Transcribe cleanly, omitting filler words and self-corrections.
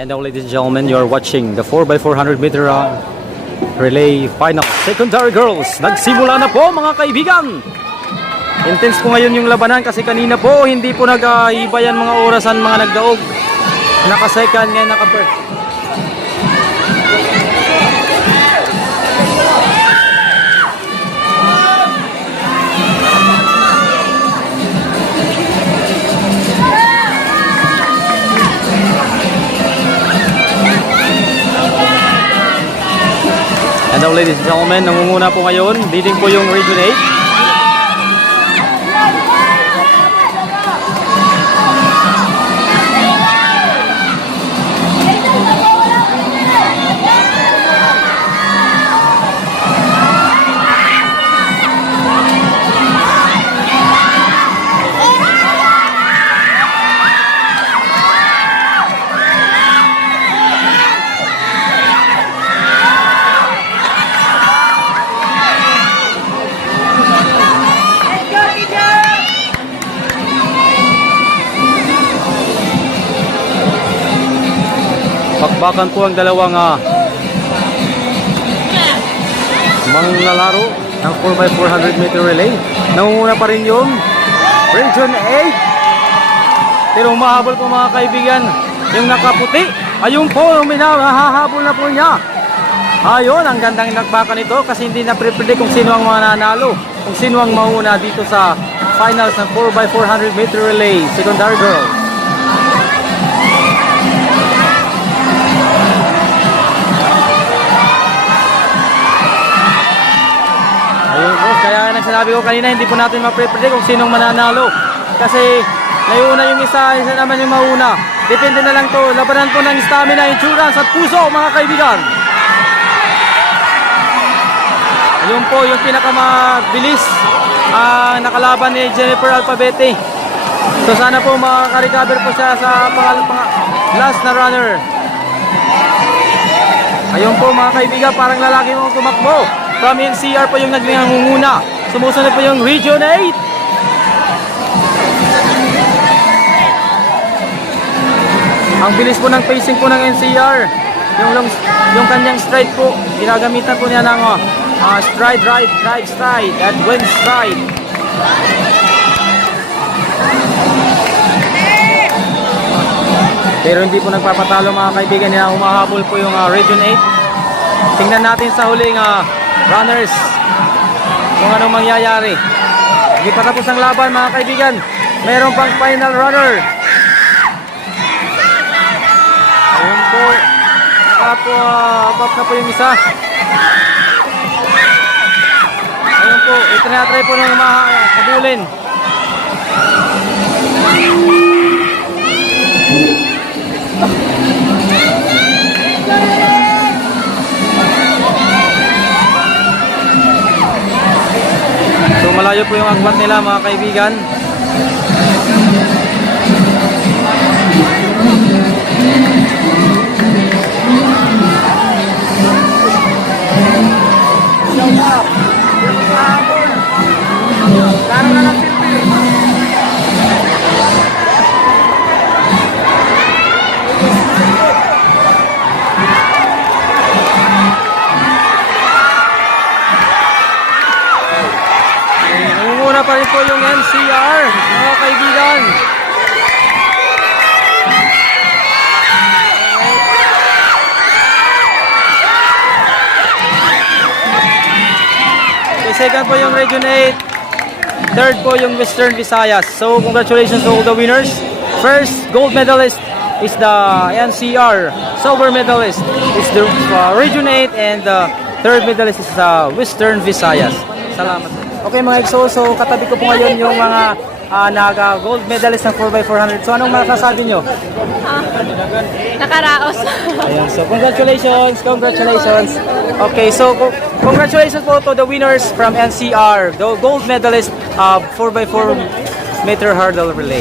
And now, ladies and gentlemen, you are watching the 4x400 meter relay final. Secondary girls, nagsimula na po mga kaibigan. Intense po ngayon yung labanan kasi kanina po hindi po nag-iba yan mga orasan mga nagdaog. Naka-second ngayon, naka-first. And now, ladies and gentlemen, nangunguna po ngayon, leading po yung Region 8. Bakbakan po ang dalawang manglalaro ng 4x400 meter relay. Nangunguna pa rin yung Region 8. Pero mahabol po mga kaibigan yung nakaputi. Ayun po, mahahabol na po niya. Ayun, ang gandang nagbakan ito kasi hindi na pre-predict kung sino ang mananalo, kung sino ang mauna dito sa finals ng 4x400 meter relay secondary girls. Kaya sinabi ko kanina, hindi po natin ma-predict kung sinong mananalo. Kasi naiuna yung isa naman yung mauna. Depende na lang to. Labanan po ng stamina, endurance at puso mga kaibigan. Ayun po yung pinakamabilis nakalaban ni Jennifer Alphabete. So sana po makarecover po siya sa last na runner. Ayun po mga kaibigan, parang lalaki mo tumakbo. From NCR po yung nangunguna. Sumusunod po yung Region 8. Ang bilis po ng pacing po ng NCR. Yung kanyang stride po, ginagamitan po niya ng stride, drive stride, at wind stride. Pero hindi po nagpapatalo mga kaibigan niya. Humahabol po yung Region 8. Tingnan natin sa huling runners kung anong mangyayari. Hindi pa tapos ang laban mga kaibigan, mayroon pang final runner. Ayun po, nakapop na po yung isa. Ayun po, itinatry po ng habulin. Malayo po yung agbat nila mga kaibigan. Pa rin po yung NCR mga kaibigan. Okay, second po yung Region 8, third po yung Western Visayas. So congratulations to all the winners. First gold medalist is the NCR, silver medalist is the Region 8, and the third medalist is the Western Visayas. Salamat. Okay mga EXO, so katabi ko po ngayon yung mga gold medalist ng 4x400. So anong masasabi nyo? Nakaraos. Ayan, so congratulations. Okay, so congratulations po to the winners from NCR, the gold medalist of 4x4 meter hurdle relay.